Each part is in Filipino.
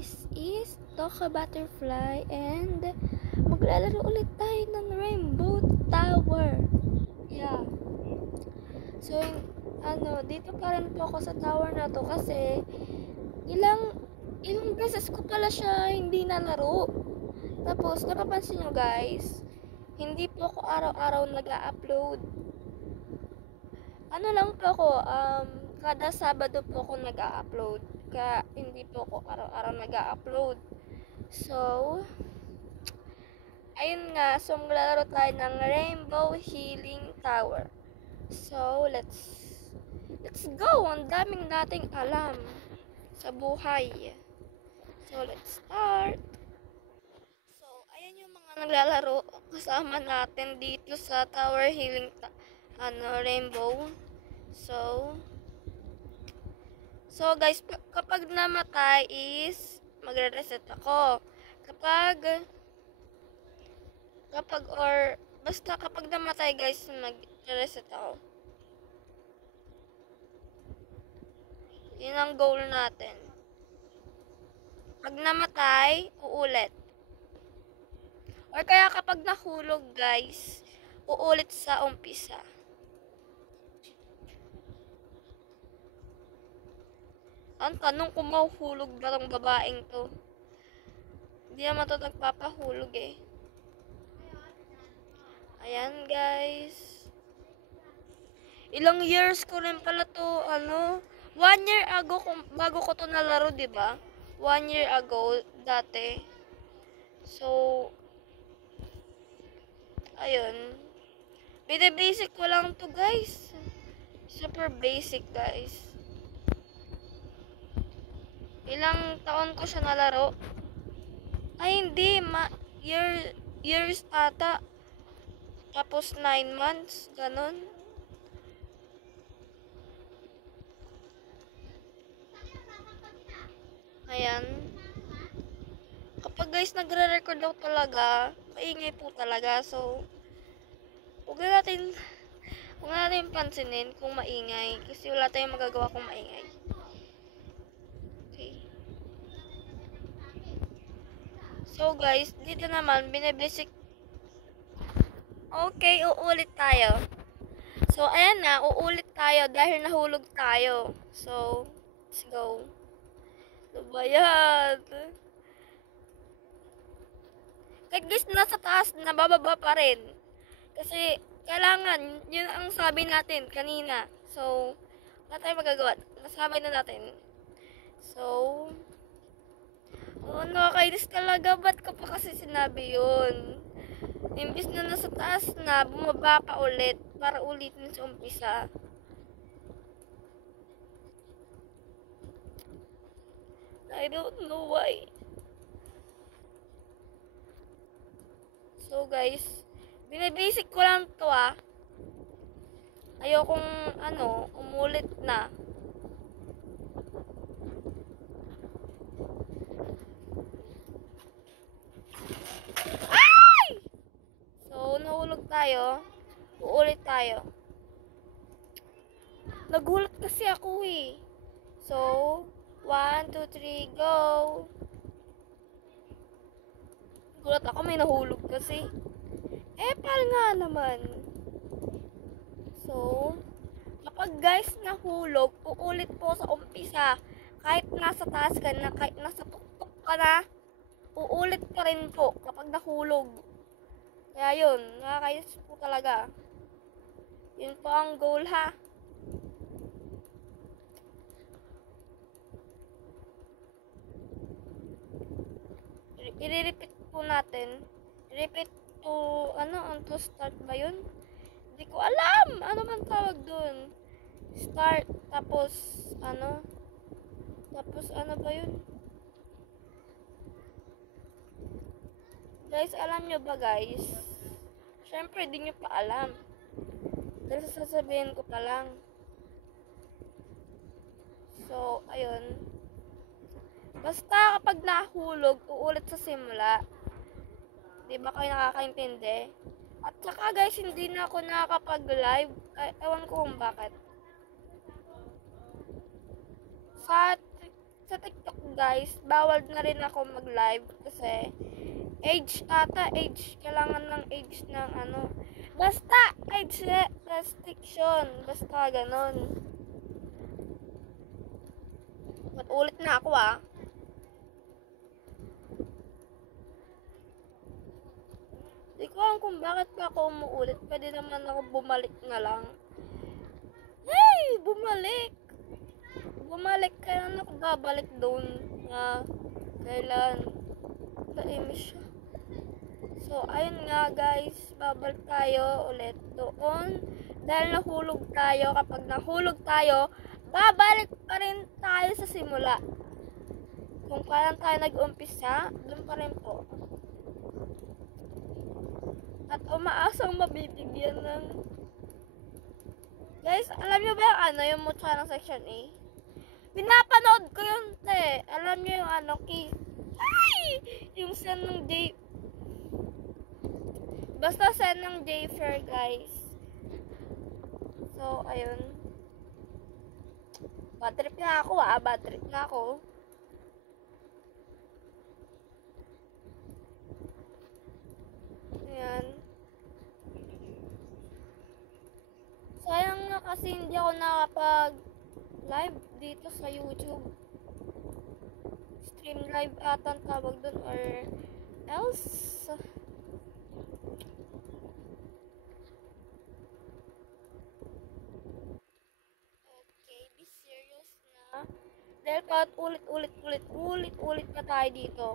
guys is Toka Butterfly and maglalaro ulit tayo ng Rainbow Tower. Yeah. So, dito pa rin po ako sa tower na to kasi ilang beses ko pala siya hindi nalaro. Tapos, napapansin nyo guys, hindi po ako araw-araw nag-a-upload. Ano lang po ako, kada Sabado po ako nag-a-upload. Kaya hindi po ako araw-araw nag-a-upload. So, ayun nga. So, maglalaro tayo ng Rainbow Healing Tower. So, let's go! Ang daming nating alam sa buhay. So, let's start! So, ayan yung mga naglalaro kasama natin dito sa Tower Healing Rainbow. So guys, kapag namatay is magre-reset ako. Kapag namatay guys, magre-reset ako. Yun ang goal natin. Pag namatay, uulit. Or kaya kapag nahulog guys, uulit sa umpisa. Ang tanong kung mahuhulog ba tong babaeng to. Hindi naman to nagpapahulog eh. Ayan guys. Ilang years ko rin pala to, 1 year ago, bago ko to nalaro, diba? 1 year ago, dati. So, ayun. Basic ko lang to guys. Super basic guys. Ilang taon ko siya nalaro? Ay, hindi. Years ata. Tapos 9 months. Ganon. Ayan. Kapag guys nagre-record ako talaga, maingay po talaga. So, huwag natin pansinin kung maingay. Kasi wala tayong magagawa kung maingay. So guys, dito naman binibasic. Okay, uulit tayo. So ayan na, uulit tayo dahil nahulog tayo. So, let's go. Ano ba yan? Kahit guys nasa taas, nabababa pa rin. Kasi kailangan, yun ang sabi natin kanina. So, wala tayong magagawa. Nasabi na natin. So, nakakainis talaga. Ba't ka pa kasi sinabi yun? Imbis na nasa taas na, bumaba pa ulit para ulitin sa umpisa. I don't know why. So guys, binibasic ko lang to Ayokong umulit na. Nahulog tayo. Uulit tayo. Nagulat kasi ako eh. So, 1, 2, 3, go! Gulat ako, may nahulog kasi. Pal nga naman. So, kapag guys nahulog, uulit po sa umpisa. Kahit nasa taas ka na, kahit nasa tuktok ka na, uulit pa rin po kapag nahulog. Kaya yun, nakakainis po talaga. Yun po ang goal ha. I-repeat po natin. Repeat to, to start ba yun? Hindi ko alam! Ano man tawag dun? Start, tapos, tapos ano ba yun? Guys, alam nyo ba guys? Syempre, di nyo pa alam. Dahil sasabihin ko pa lang. So, ayun. Basta kapag nahulog, uulit sa simula. Di ba kayo nakakaintindi? At saka guys, hindi na ako nakakapag-live. Ewan ko kung bakit. sa TikTok guys, bawal na rin ako mag-live kasi age, kailangan ng age ng ano. Basta, age restriction. Basta, ganon. Ulit na ako Di ko alam kung bakit pa ako umuulit. Pwede naman ako bumalik na lang. Hey! Bumalik! Kailan ako babalik doon na kailan na-imiss siya. So, ayun nga guys, babalik tayo ulit doon. Dahil nahulog tayo, kapag nahulog tayo, babalik pa rin tayo sa simula. Kung kailan tayo nag-umpisa, doon pa rin po. At umaasang mabibigyan ng... Guys, alam nyo ba yung ano, yung mutya ng section A? Pinapanood ko yun, te. Alam nyo yung ano, yung send ng J... Basta send ng J-Fair, guys. So, ayun. Bad trip na ako, Ayan. Sayang na kasi hindi ako nakapag-live dito sa YouTube. Stream live ata ang tawag dun or else. Okay, be serious na. Dahil kahit ulit pa tayo dito.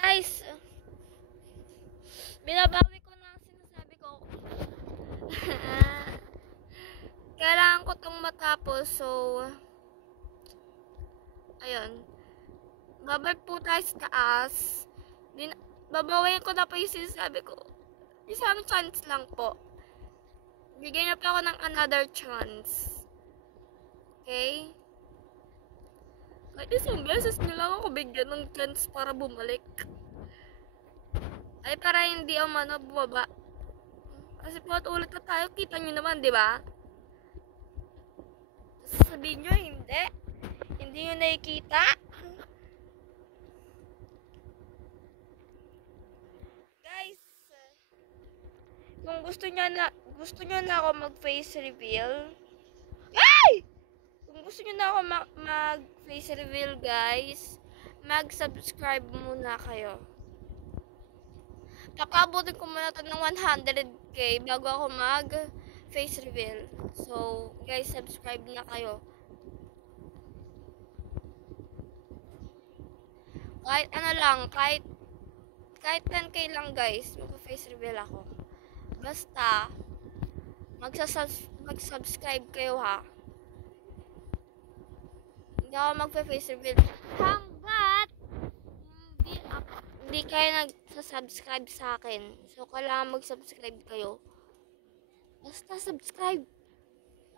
Guys, binabawi ko na ang sinasabi ko. Kailangan ko itong matapos. So, ayun. Babalik po tayo sa taas. Babawain ko na po yung sinasabi ko. Isang chance lang po. Bigyan niyo po ako ng another chance. Okay? Kahit isang beses nyo lang ako bigyan ng chance para bumalik. Ay, para hindi ako bumaba. Kasi po ulit na tayo, kita nyo naman, di ba? Sabihin nyo, hindi. Hindi nyo nakikita. Guys, kung gusto nyo na ako mag-face reveal. Ay! Kung gusto nyo na ako mag-face reveal, guys, mag-subscribe muna kayo. Pakabutin ko muna ito ng 100k bago ako mag-face reveal. So, guys, subscribe na kayo. Kahit ano lang, kahit 10k lang, guys, mag-face reveal ako. Basta, mag-subscribe kayo, ha. Hindi ako mag-face reveal hanggat hindi kayo nagsasubscribe sa akin. So, kailangan mag-subscribe kayo. Basta subscribe.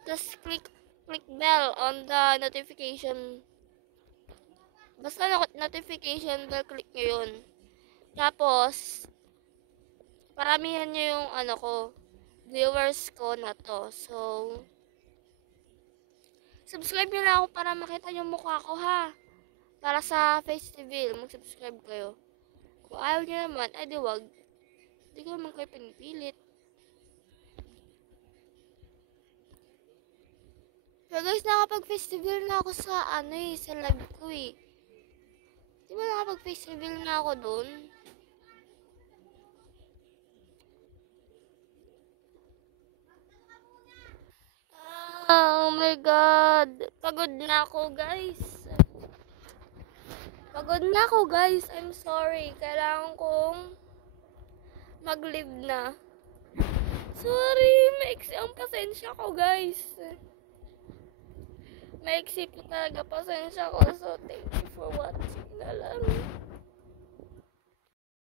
Just click bell on the notification. Basta notification bell, click nyo yun. Tapos, paramihan nyo yung viewers ko na to. So, subscribe nyo na ako para makita yung mukha ko, ha. Para sa festival, mag-subscribe kayo. Kung ayaw nyo naman, ay di wag. Hindi ko naman kayo pinipilit. So guys, nakapag-festival na ako sa sa live ko eh. Di ba nakapag-festival na ako dun? Oh my God. Pagod na ako, guys. I'm sorry. Kailangan kong mag-live na. Sorry, maiksi ang pasensya ko, guys. Maiksi po talaga pasensya ko. So, thank you for watching na lang.